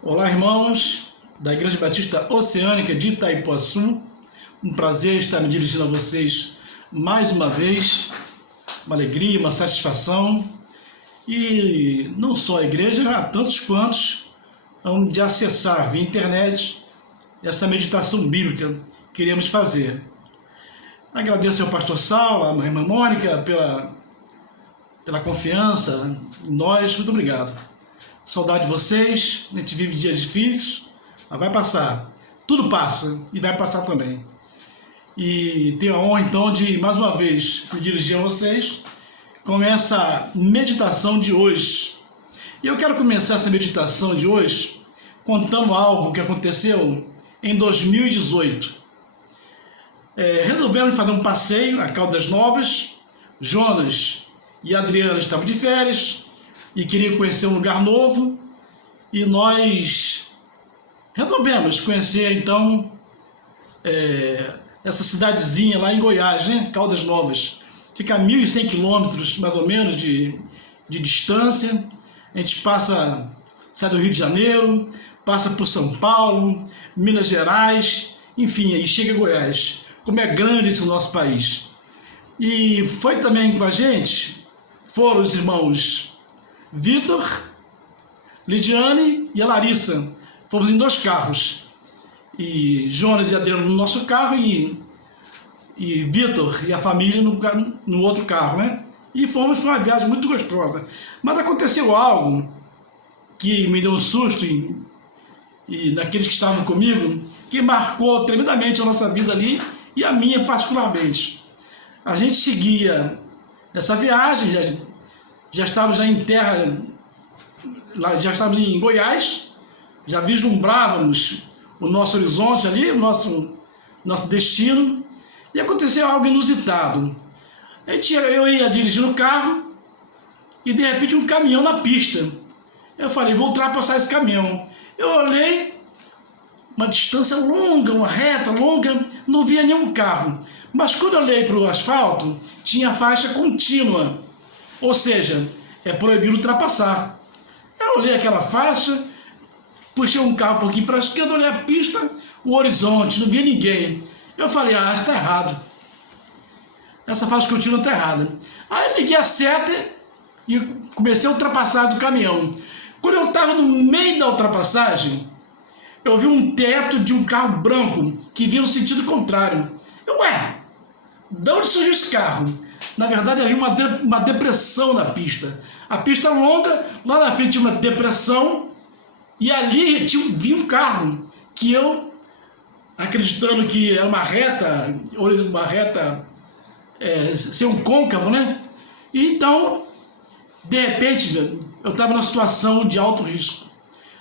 Olá, irmãos da Igreja Batista Oceânica de Itaipuaçu. Um prazer estar me dirigindo a vocês mais uma vez. Uma alegria, uma satisfação. E não só a igreja, há tantos quantos de acessar via internet essa meditação bíblica que queremos fazer. Agradeço ao pastor Saulo, à irmã Mônica pela confiança em nós. Muito obrigado. Saudade de vocês. A gente vive dias difíceis, mas vai passar. Tudo passa e vai passar também. E tenho a honra então de mais uma vez me dirigir a vocês com essa meditação de hoje. E eu quero começar essa meditação de hoje contando algo que aconteceu em 2018. Resolvemos fazer um passeio a Caldas Novas. Jonas e Adriana estavam de férias e queriam conhecer um lugar novo, e nós resolvemos conhecer então essa cidadezinha lá em Goiás, né? Caldas Novas. Fica a 1.100 quilômetros mais ou menos de distância. A gente sai do Rio de Janeiro, passa por São Paulo, Minas Gerais, enfim, aí chega a Goiás. Como é grande esse nosso país. E foi também com a gente, foram os irmãos Vitor, Lidiane e a Larissa. Fomos em 2 carros. E Jonas e Adriano no nosso carro e Vitor e a família no outro carro, né? E foi uma viagem muito gostosa. Mas aconteceu algo que me deu um susto e naqueles que estavam comigo, que marcou tremendamente a nossa vida ali e a minha particularmente. A gente seguia essa viagem, já estávamos em terra, já estávamos em Goiás, já vislumbrávamos o nosso horizonte ali, o nosso destino, e aconteceu algo inusitado. Eu ia dirigindo o carro e de repente um caminhão na pista. Eu falei, vou ultrapassar esse caminhão. Eu olhei, uma distância longa, uma reta longa, não via nenhum carro. Mas quando eu olhei para o asfalto, tinha faixa contínua, ou seja, é proibido ultrapassar. Eu olhei aquela faixa, puxei um carro um pouquinho para a esquerda, olhei a pista, o horizonte, não via ninguém. Eu falei, está errado. Essa faixa contínua está errada. Aí eu liguei a seta e comecei a ultrapassar do caminhão. Quando eu estava no meio da ultrapassagem, eu vi um teto de um carro branco que vinha no sentido contrário. De onde surgiu esse carro? Na verdade, havia uma depressão na pista. A pista longa, lá na frente tinha uma depressão, e ali vinha um carro que eu, acreditando que era uma reta ser um côncavo, né? E então, de repente, eu estava numa situação de alto risco.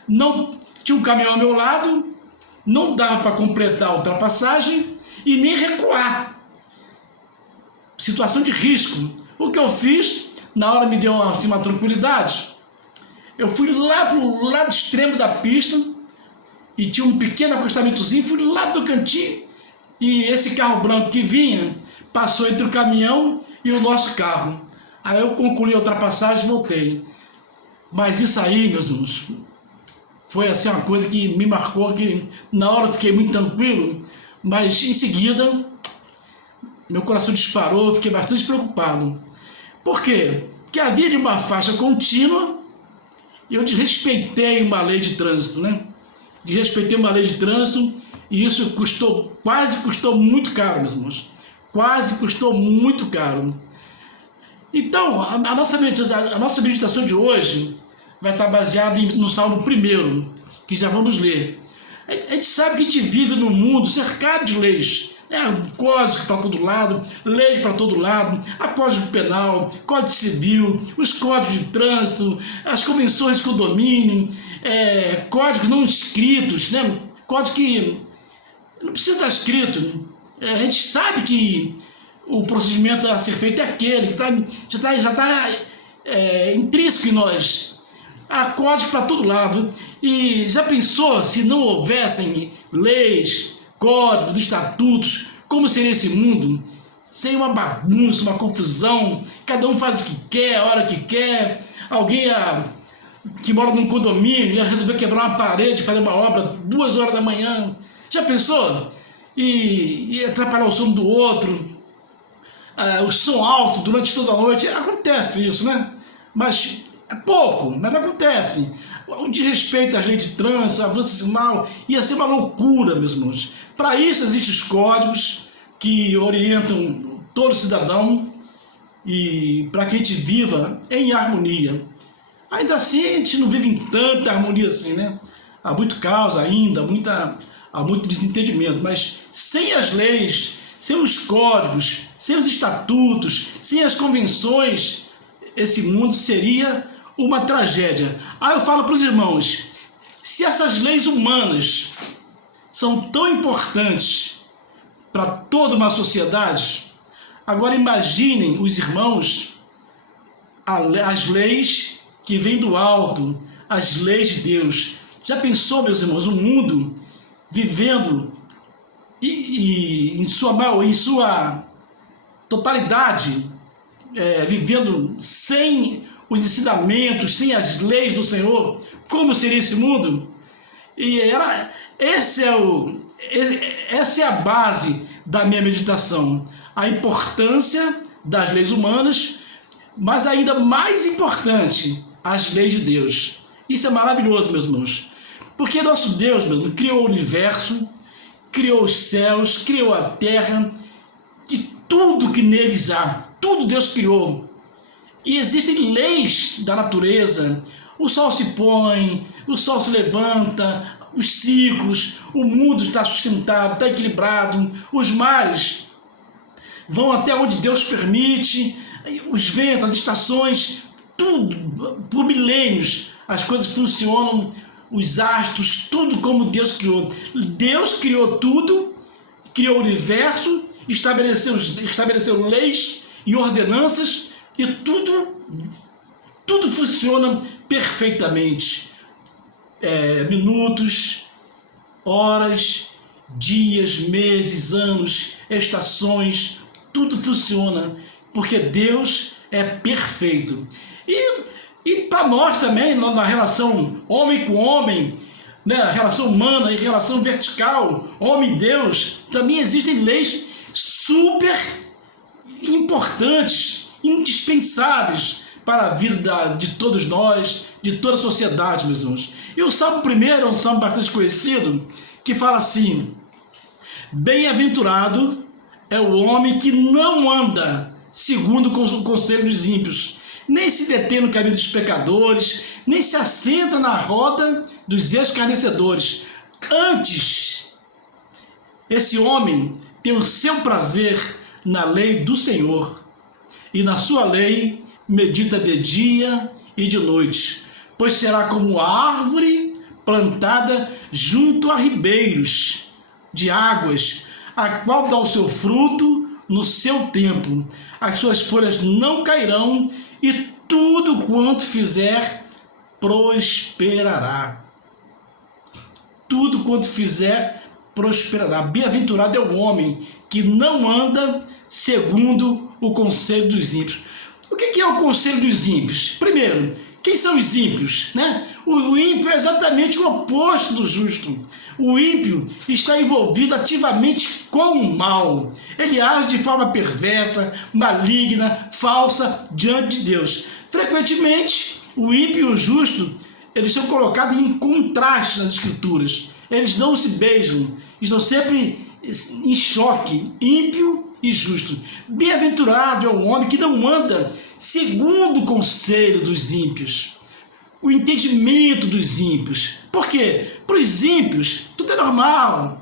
Não tinha um caminhão ao meu lado, não dava para completar a ultrapassagem e nem recuar. Situação de risco. O que eu fiz, na hora me deu uma tranquilidade. Eu fui lá para o lado extremo da pista e tinha um pequeno acostamentozinho, fui lá do cantinho e esse carro branco que vinha passou entre o caminhão e o nosso carro. Aí eu concluí a ultrapassagem e voltei. Mas isso aí, meus irmãos, foi assim uma coisa que me marcou, que na hora eu fiquei muito tranquilo, mas em seguida meu coração disparou, eu fiquei bastante preocupado. Por quê? Porque havia uma faixa contínua e eu desrespeitei uma lei de trânsito, né? Desrespeitei uma lei de trânsito e isso quase custou muito caro, meus irmãos. Quase custou muito caro. Então, a nossa meditação de hoje vai estar baseada no Salmo 1, que já vamos ler. A gente sabe que a gente vive num mundo cercado de leis. Código para todo lado, lei para todo lado, a Código Penal, Código Civil, os códigos de trânsito, as convenções de condomínio, códigos não escritos, né? Código que não precisa estar escrito. A gente sabe que o procedimento a ser feito é aquele, que já está intrínseco em nós. Há código para todo lado. E já pensou se não houvessem leis, códigos, estatutos, como seria esse mundo? Seria uma bagunça, uma confusão, cada um faz o que quer, a hora que quer, alguém ia que mora num condomínio ia resolver quebrar uma parede, fazer uma obra 2 horas da manhã. Já pensou? E atrapalhar o sono do outro, o som alto durante toda a noite. Acontece isso, né? Mas é pouco, mas acontece. O desrespeito às leis de trânsito, avanço sinal, ia ser uma loucura, meus irmãos. Para isso existem os códigos que orientam todo cidadão e para que a gente viva em harmonia. Ainda assim, a gente não vive em tanta harmonia assim, né? Há muito caos ainda, há muito desentendimento, mas sem as leis, sem os códigos, sem os estatutos, sem as convenções, esse mundo seria uma tragédia. Aí eu falo para os irmãos, se essas leis humanas são tão importantes para toda uma sociedade, agora imaginem os irmãos, as leis que vêm do alto, as leis de Deus. Já pensou, meus irmãos, um mundo vivendo em sua totalidade, vivendo sem os ensinamentos, sem as leis do Senhor? Como seria esse mundo? E essa é a base da minha meditação, a importância das leis humanas, mas ainda mais importante, as leis de Deus. Isso é maravilhoso, meus irmãos, porque nosso Deus, meu irmão, criou o universo, criou os céus, criou a terra, e tudo que neles há, tudo Deus criou. E existem leis da natureza, o sol se põe, o sol se levanta, os ciclos, o mundo está sustentado, está equilibrado, os mares vão até onde Deus permite, os ventos, as estações, tudo, por milênios, as coisas funcionam, os astros, tudo como Deus criou. Deus criou tudo, criou o universo, estabeleceu leis e ordenanças, e tudo funciona perfeitamente. Minutos, horas, dias, meses, anos, estações, tudo funciona, porque Deus é perfeito. E para nós também, na relação homem com homem, né, a relação humana e relação vertical, homem e Deus, também existem leis super importantes, indispensáveis para a vida de todos nós, de toda a sociedade, meus irmãos. E o Salmo 1 é um salmo bastante conhecido, que fala assim: bem-aventurado é o homem que não anda segundo o conselho dos ímpios, nem se detém no caminho dos pecadores, nem se assenta na roda dos escarnecedores. Antes, esse homem tem o seu prazer na lei do Senhor, e na sua lei medita de dia e de noite, pois será como árvore plantada junto a ribeiros de águas, a qual dá o seu fruto no seu tempo, as suas folhas não cairão, e tudo quanto fizer prosperará. Tudo quanto fizer prosperará. Bem-aventurado é o homem que não anda segundo o conselho dos ímpios. O que é o conselho dos ímpios? Primeiro, quem são os ímpios, né? O ímpio é exatamente o oposto do justo. O ímpio está envolvido ativamente com o mal. Ele age de forma perversa, maligna, falsa diante de Deus. Frequentemente, o ímpio e o justo, eles são colocados em contraste nas Escrituras. Eles não se beijam, estão sempre em choque, ímpio e justo. Bem-aventurado é o homem que não anda segundo o conselho dos ímpios, o entendimento dos ímpios. Por quê? Para os ímpios, tudo é normal.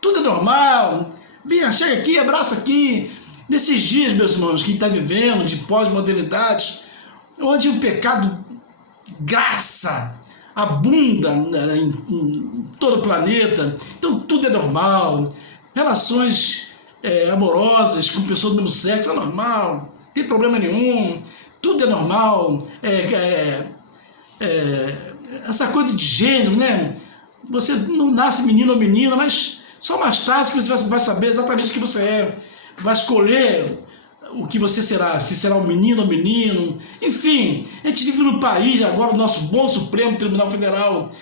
Tudo é normal. Venha, chega aqui, abraça aqui. Nesses dias, meus irmãos, que está vivendo de pós-modernidade, onde o pecado, graça, abunda em todo o planeta, então tudo é normal. Relações amorosas com pessoas do mesmo sexo é normal, não tem problema nenhum, tudo é normal. Essa coisa de gênero, né? Você não nasce menino ou menina, mas só mais tarde que você vai saber exatamente o que você é, vai escolher o que você será, se será um menino ou menino, enfim, a gente vive no país agora, o nosso bom Supremo Tribunal Federal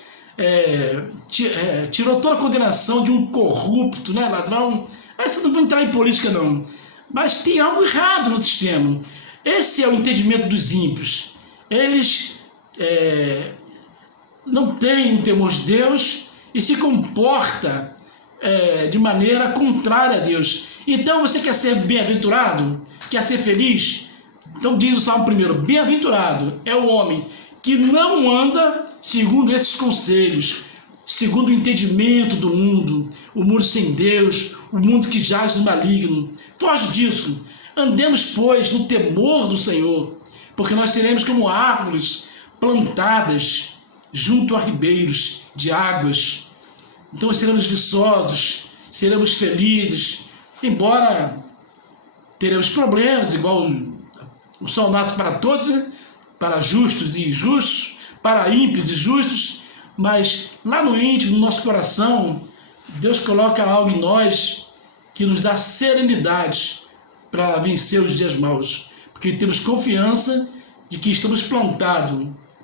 tirou toda a condenação de um corrupto, né, ladrão. Mas não vou entrar em política não, mas tem algo errado no sistema. Esse é o entendimento dos ímpios. Eles não têm o temor de Deus e se comporta de maneira contrária a Deus. Então você quer ser bem-aventurado? Quer ser feliz? Então diz o Salmo 1: bem-aventurado é o homem que não anda segundo esses conselhos, segundo o entendimento do mundo, o mundo sem Deus, o mundo que jaz no maligno. Foge disso. Andemos, pois, no temor do Senhor, porque nós seremos como árvores plantadas junto a ribeiros de águas. Então seremos viçosos, seremos felizes, embora teremos problemas, igual o sol nasce para todos, né? Para justos e injustos, para ímpios e justos, mas lá no íntimo, no nosso coração, Deus coloca algo em nós que nos dá serenidade para vencer os dias maus, porque temos confiança de que estamos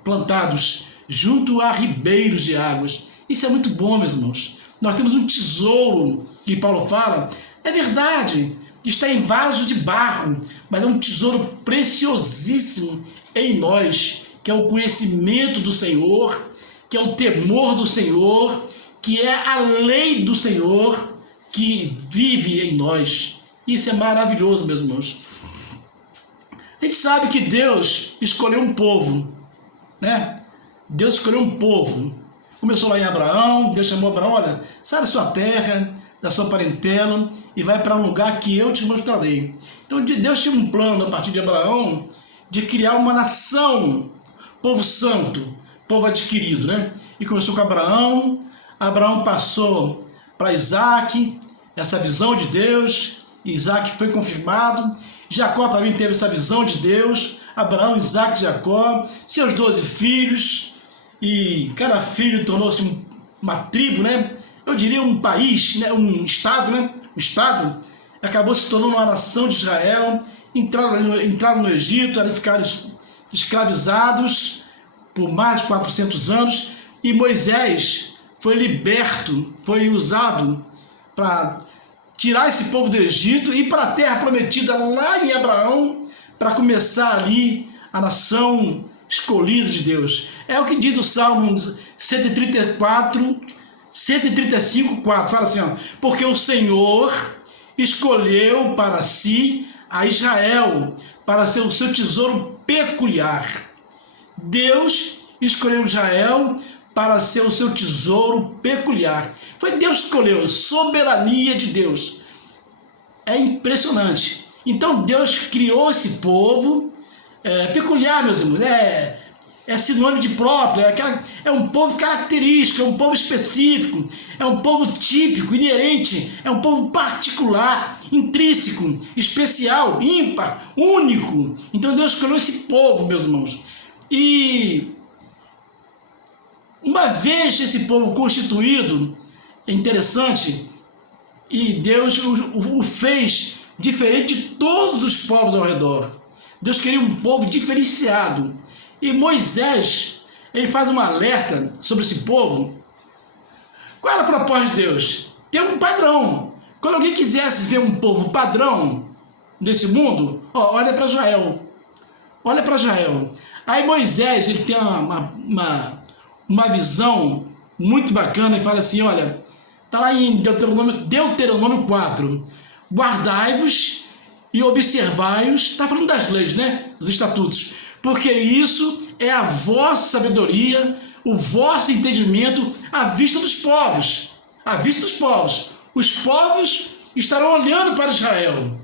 plantados junto a ribeiros de águas. Isso é muito bom, meus irmãos. Nós temos um tesouro que Paulo fala, é verdade, está em vaso de barro, mas é um tesouro preciosíssimo em nós, que é o conhecimento do Senhor, que é o temor do Senhor, que é a lei do Senhor que vive em nós. Isso é maravilhoso, meus irmãos. A gente sabe que Deus escolheu um povo, né? Deus escolheu um povo. Começou lá em Abraão, Deus chamou Abraão, olha, sai da sua terra, da sua parentela e vai para um lugar que eu te mostrarei. Então Deus tinha um plano a partir de Abraão de criar uma nação, povo santo, povo adquirido, né? E começou com Abraão, Abraão passou para Isaac, essa visão de Deus, Isaac foi confirmado, Jacó também teve essa visão de Deus, Abraão, Isaac, Jacó, seus 12 filhos, e cada filho tornou-se uma tribo, né? Eu diria um país, né? Um estado, né? Um estado, acabou se tornando uma nação de Israel, entraram no Egito, ali ficaram escravizados por mais de 400 anos, e Moisés foi liberto, foi usado para tirar esse povo do Egito e ir para a terra prometida lá em Abraão, para começar ali a nação escolhida de Deus. É o que diz o Salmo 135, 4, fala assim, ó, porque o Senhor escolheu para si a Israel, para ser o seu tesouro peculiar. Deus escolheu Israel para ser o seu tesouro peculiar. Foi Deus que escolheu, soberania de Deus. É impressionante. Então Deus criou esse povo peculiar, meus irmãos. É sinônimo de próprio, é um povo característico, é um povo específico, é um povo típico, inerente, é um povo particular, intrínseco, especial, ímpar, único. Então Deus escolheu esse povo, meus irmãos. E uma vez esse povo constituído, é interessante, e Deus o fez diferente de todos os povos ao redor. Deus queria um povo diferenciado. E Moisés, ele faz um alerta sobre esse povo. Qual era a proposta de Deus? Ter um padrão. Quando alguém quisesse ver um povo padrão desse mundo, olha para Israel. Olha para Israel. Aí Moisés, ele tem uma visão muito bacana e fala assim, olha, está lá em Deuteronômio 4, guardai-vos e observai-os, está falando das leis, né? Dos estatutos, porque isso é a vossa sabedoria, o vosso entendimento à vista dos povos. À vista dos povos. Os povos estarão olhando para Israel,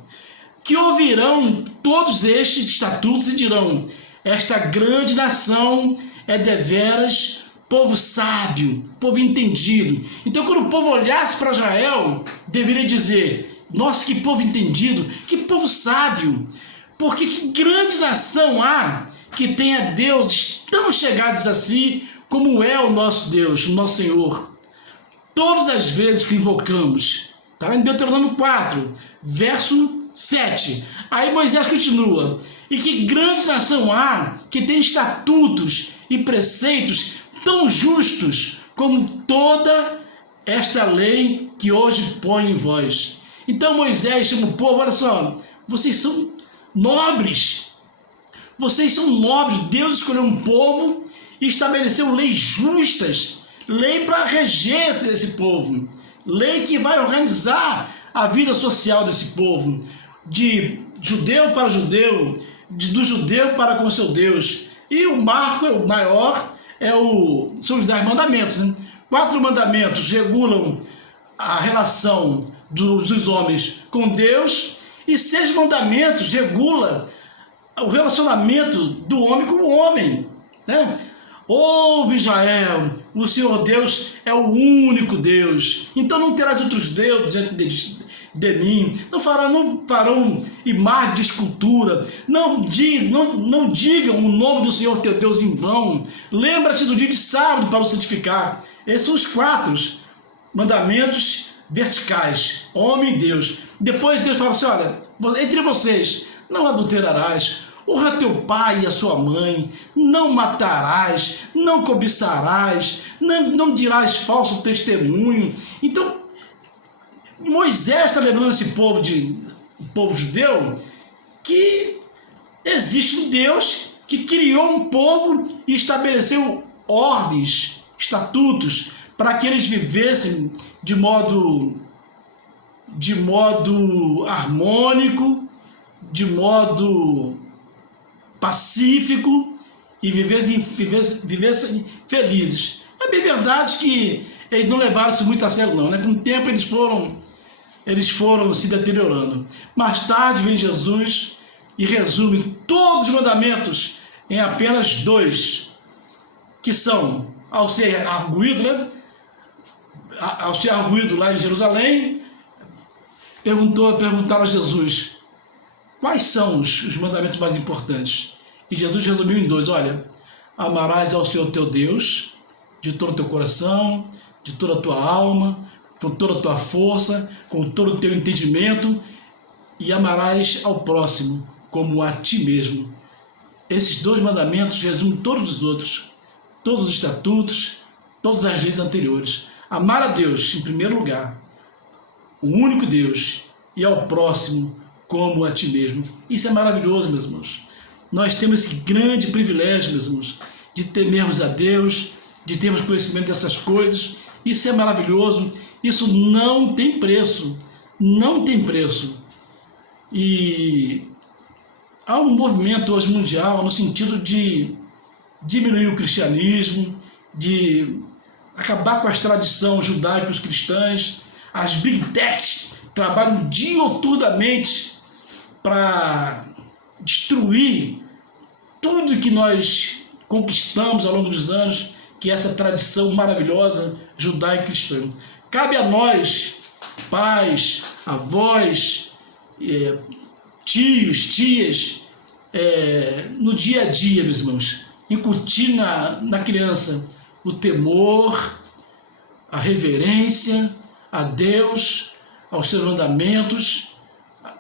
que ouvirão todos estes estatutos e dirão, esta grande nação é deveras povo sábio, povo entendido. Então, quando o povo olhasse para Israel, deveria dizer, nossa, que povo entendido, que povo sábio, porque que grande nação há que tenha deuses tão chegados assim como é o nosso Deus, o nosso Senhor. Todas as vezes que invocamos, está em Deuteronômio 4, verso 7. Aí Moisés continua: e que grande nação há que tem estatutos e preceitos tão justos como toda esta lei que hoje põe em vós. Então Moisés chama o povo: olha só, vocês são nobres, Deus escolheu um povo e estabeleceu leis justas, lei para reger esse povo, lei que vai organizar a vida social desse povo, de judeu para judeu, do judeu para com seu Deus. E o marco, o maior, são os 10 mandamentos, né? 4 mandamentos regulam a relação dos homens com Deus, e 6 mandamentos regulam o relacionamento do homem com o homem, né? Ouve, Israel, o Senhor Deus é o único Deus, então não terás outros deuses diante de mim, não farão imagem de escultura, não digam o nome do Senhor teu Deus em vão, lembra-te do dia de sábado para o santificar. Esses são os 4 mandamentos verticais, homem e Deus. Depois Deus fala assim: olha, entre vocês não adulterarás, honra teu pai e a sua mãe, não matarás, não cobiçarás, não dirás falso testemunho. Então Moisés está lembrando esse povo judeu que existe um Deus que criou um povo e estabeleceu ordens, estatutos, para que eles vivessem de modo harmônico, de modo pacífico e vivessem felizes. É bem verdade que eles não levaram-se muito a sério não, né? Com o tempo eles foram se deteriorando. Mais tarde vem Jesus e resume todos os mandamentos em apenas 2, que são, ao ser arguído, né? Ao ser arguído lá em Jerusalém, perguntaram a Jesus quais são os mandamentos mais importantes. E Jesus resumiu em 2: olha, amarás ao Senhor teu Deus de todo o teu coração, de toda a tua alma, com toda a tua força, com todo o teu entendimento, e amarás ao próximo como a ti mesmo. Esses 2 mandamentos resumem todos os outros, todos os estatutos, todas as leis anteriores. Amar a Deus em primeiro lugar, o único Deus, e ao próximo como a ti mesmo. Isso é maravilhoso, meus irmãos. Nós temos esse grande privilégio, meus irmãos, de temermos a Deus, de termos conhecimento dessas coisas. Isso é maravilhoso. Isso não tem preço, não tem preço. E há um movimento hoje mundial no sentido de diminuir o cristianismo, de acabar com as tradições judaicas cristãs. As big techs trabalham dioturnamente para destruir tudo que nós conquistamos ao longo dos anos, que é essa tradição maravilhosa judaico-cristã. Cabe a nós, pais, avós, tios, tias, no dia a dia, meus irmãos, incutir na criança o temor, a reverência a Deus, aos seus mandamentos,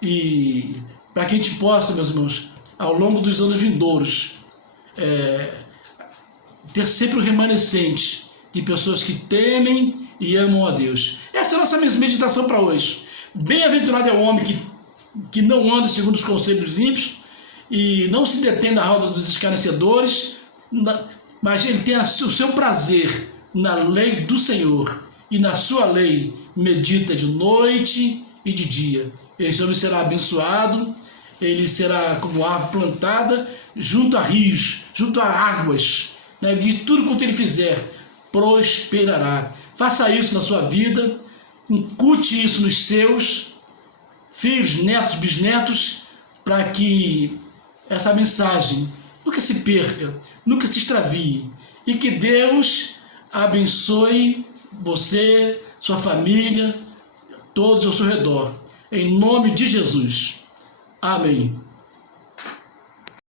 e para que a gente possa, meus irmãos, ao longo dos anos vindouros, ter sempre o remanescente de pessoas que temem e amam a Deus. Essa é a nossa meditação para hoje. Bem-aventurado é o homem que não anda segundo os conselhos dos ímpios e não se detém na roda dos escarnecedores, mas ele tem o seu prazer na lei do Senhor, e na sua lei medita de noite e de dia. Esse homem será abençoado, ele será como árvore plantada junto a rios, junto a águas, né? E tudo quanto ele fizer prosperará. Faça isso na sua vida, incute isso nos seus filhos, netos, bisnetos, para que essa mensagem nunca se perca, nunca se extravie, e que Deus abençoe você, sua família, todos ao seu redor, em nome de Jesus. Amém.